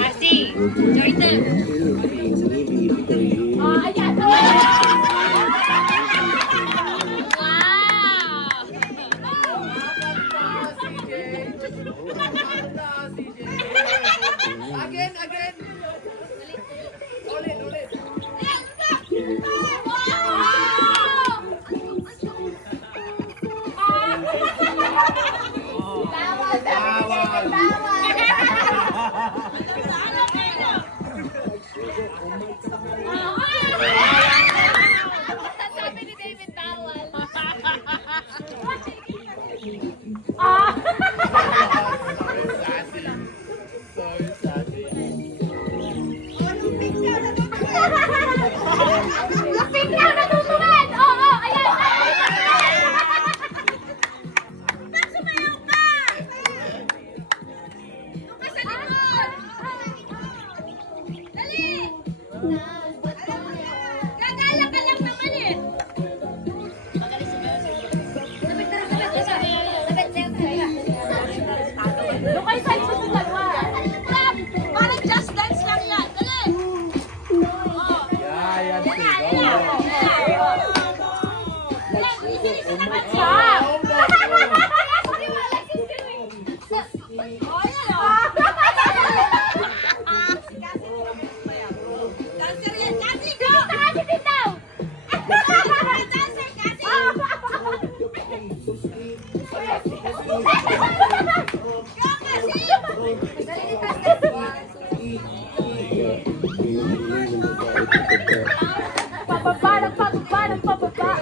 Asi, Jordan. Ayan. Again. Ulit. Sabi ni David bawal. Lapit lang natutunan! Oo, ayan! Ba't sumayaw ka? Doon ka sa likod! Dali! Gagala ka lang naman eh! Doon kayo sa likod ng dalawa! Parang just dance lang yan! Dali! Pababa.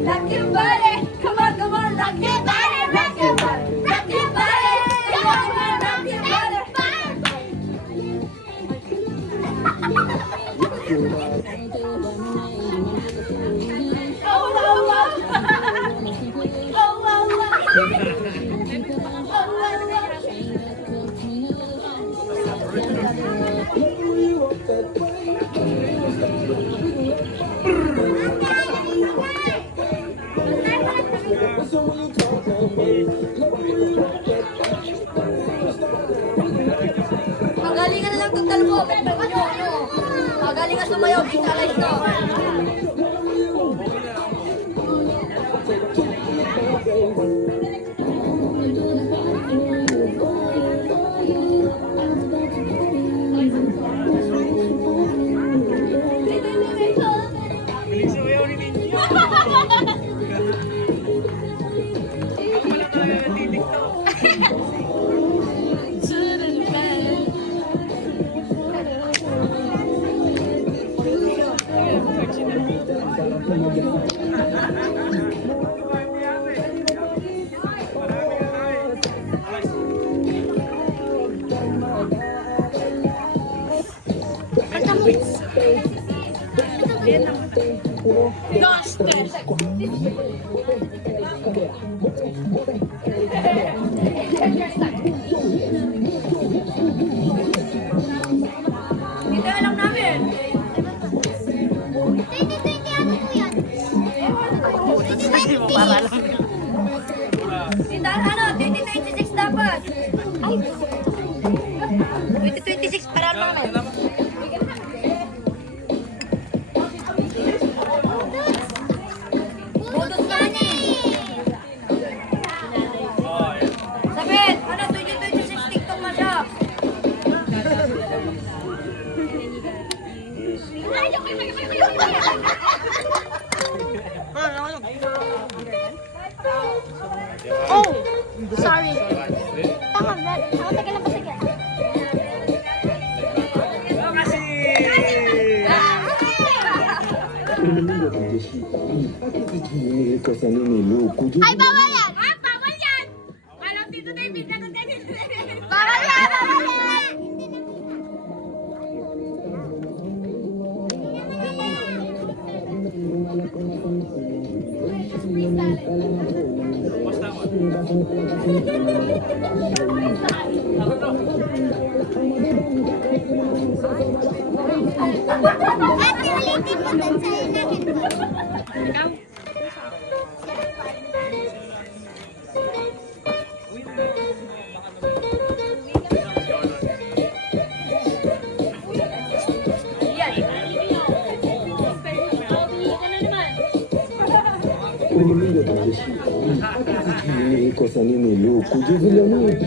Rock your body, come on, rock your body, rock your body, rock your body, come on, rock your Magalingan na lang itong dalawa. Magalingan sumayaw. Binalayos na. Gosh, Nilikosa nini luku? Ay, bawal yan! Ah, bawal yan! Walang Tito David na Tito David. Bawal yan! Bawal yan! Ate, ulitin mo dun sa inahin mo. Ikaw? Nilikosa nini luku? Vile mwili.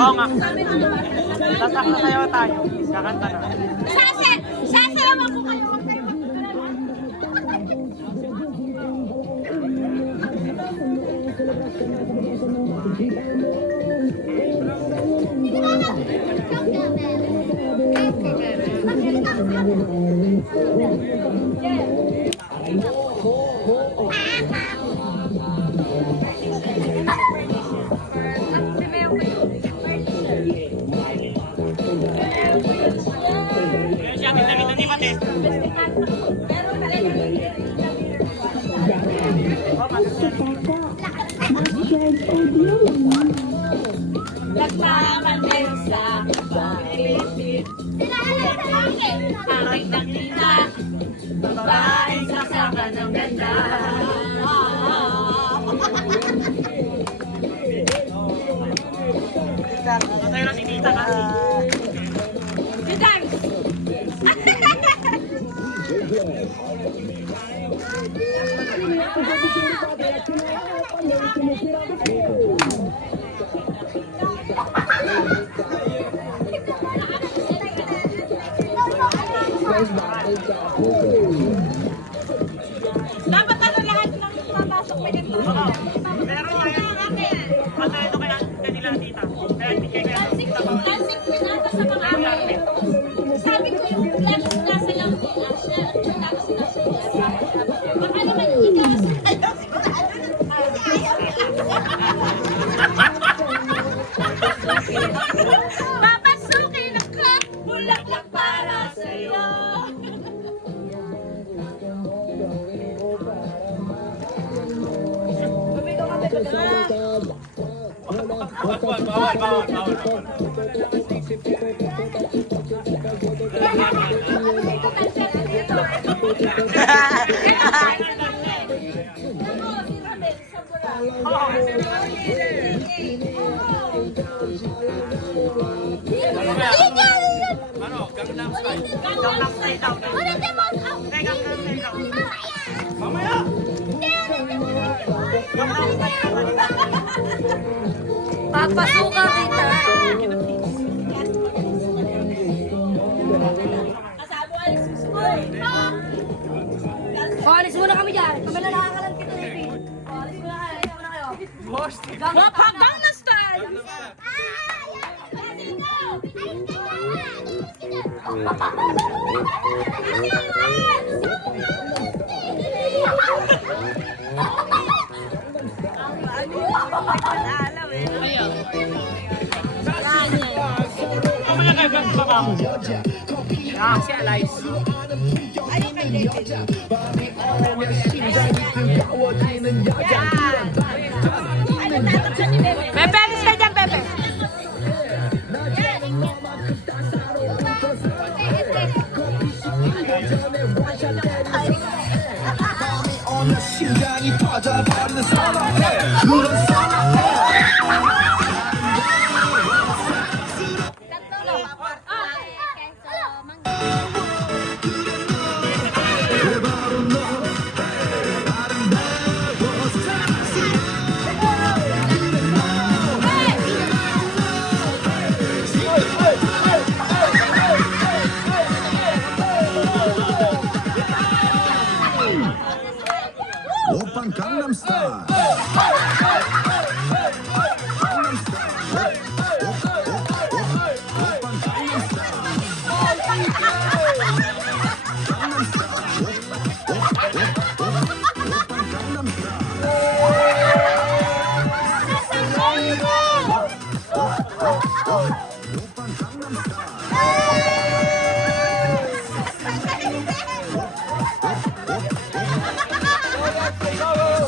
Oo nga. Sasayaw tayo. Kakanta na. Sasayaw ako kayo. Huwag kayo Nagmamanin sa pag-ibig. Aking nakita, babaeng saksakan ng ganda. Sa'yo na si Tita kasi. Si Dance! Dapat lahat ng papasok may nagtutulong. Pero ngayon, ito kaya kanila Tita. Kaya hindi kayo Dancing pinata sa mga sabi ko yung klase lang ni Asha at tapos si Asha. Baka naman ikaw papasukin ako, bulaklak para sa'yo. Ano? Gangnam Style. Gangnam Style daw. Ulitin mo! Gangnam Style daw. Mamaya! Gangnam Style. Papasukan kita. Alis muna kami dyan. Kami na nakakalan kita, David. Alis muna kayo. Alis muna kayo. Boss, Gangnam Style! mamaya kayo baba mo. Si Alice. Pepe, alis ka dyan, Pepe. 심장이 터져버리는 사랑해 그런 사랑해 오빤 강남스타일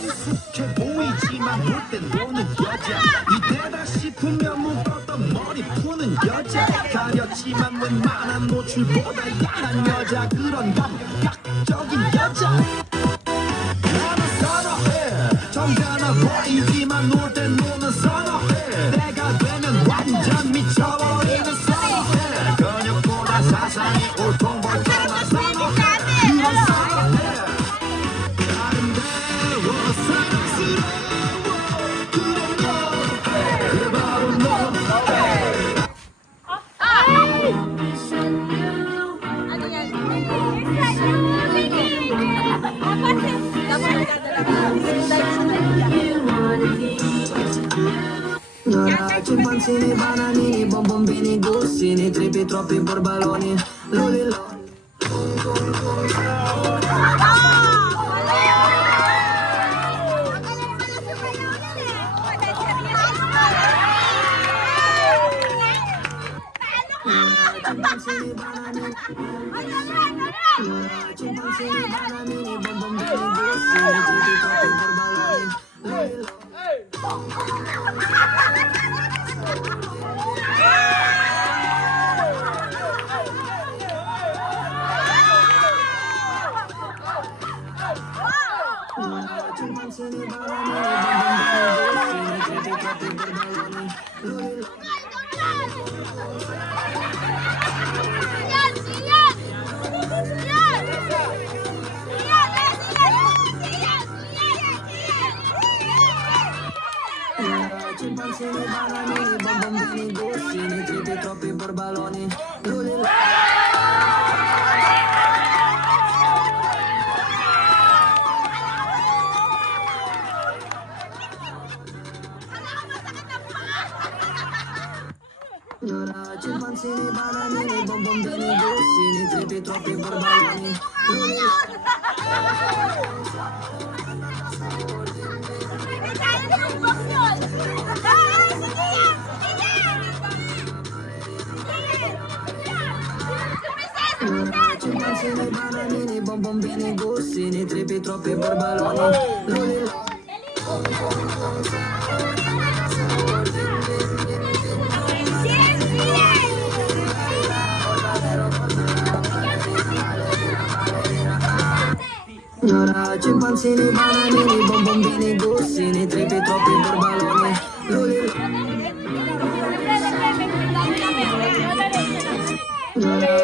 익숙해 보이지만 볼 땐 노는 여자 이때다 싶으면 묶었던 머리 푸는 여자 가렸지만 웬만한 노출보다 야한 여자 그런 감각적인 여자 나는 선호해 점잖아 보이지만 놀 땐 노는 선호해 내가 되면 완전 미쳐버리는 선호해 근육보다 사상이 울퉁불퉁한 선호해 그런 선호해 아름다워 사랑스러워 그런 너 그래 바로 너 Ano yan? Kasi, dapat nagdadala ka. Ora chimpanzini, bananini, bombombini, gussini, tripi, troppi, borbaloni, lulilo. Chimpanzini, bananini, chimpanzini, bananini, bombombini, gussini, tripi, troppi, borbaloni, lulilo. Chimpanzini, bananini, bombombini, gussini, tripi, troppi, borbaloni, lulilo. Siyan! Siyan! Siyan! Siyan! Siyan! Chimpanzini, bananini, bombombini, gussini, tripi, troppi, borbaloni, lulilo. Chimpanzini, bananini, bombombini, gussini, tripi, troppi, borbaloni, lulilo. Chimpanzini, bananini, bombombini, gussini, tripi, troppi, borbaloni, lulilo. Chimpanzini, bananini, bombombini, gussini, tripi, troppi, borbaloni, lulilo.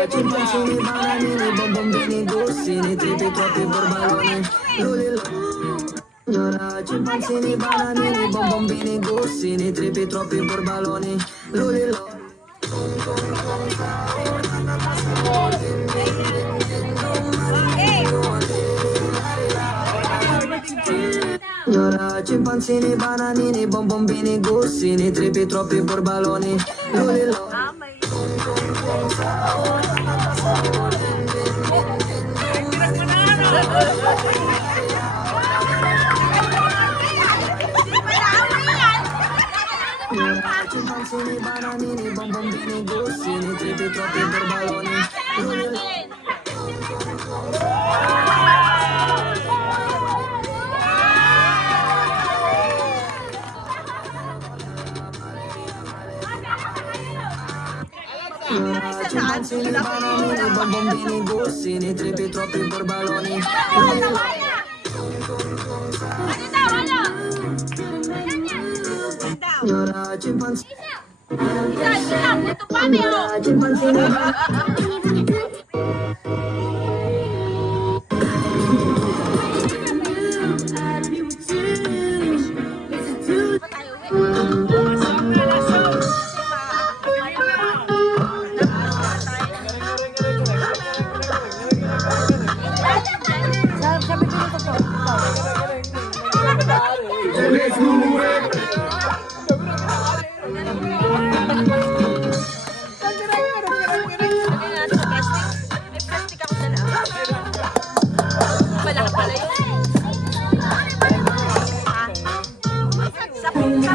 Chimpanzini, bananini, bombombini, gussini, tripi, troppi, borbaloni, lulilo. Chimpanzini, bananini, bombombini, gussini, tripi, troppi, borbaloni, lulilo. Chimpanzini, bananini, bombombini, gussini, tripi, troppi, borbaloni, lulilo. Chimpanzini, bananini, bombombini, gussini, tripi, troppi, borbaloni, lulilo. Chimpanzini, bananini, bombombini, gussini, tripi, troppi, borbaloni, lulilo. Chimpanzini, Ito pa, Meo! chimpanzini, Sabi ko ito po. May plastic ako sa labas. Malaki pala yun. Sa pool, sa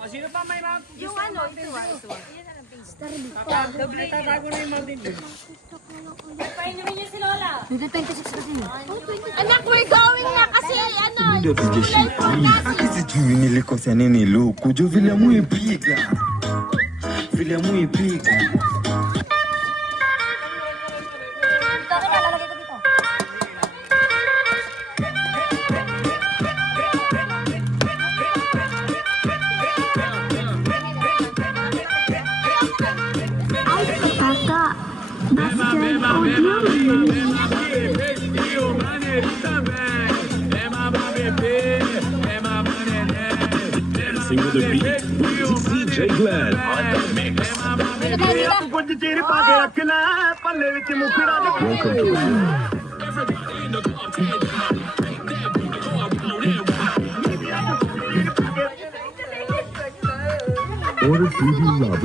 O, sino pa may mount? yung ano, ito. Tatago na yung mountain dew. Painumin niyo si Lola. 26 kasi. Anak, we're going na kasi ano. Ndio tujeshika haki sijui nilikosea nini luku juu vile muipiga Single the beat. DJ Glenn on the mix. Order 3D Love.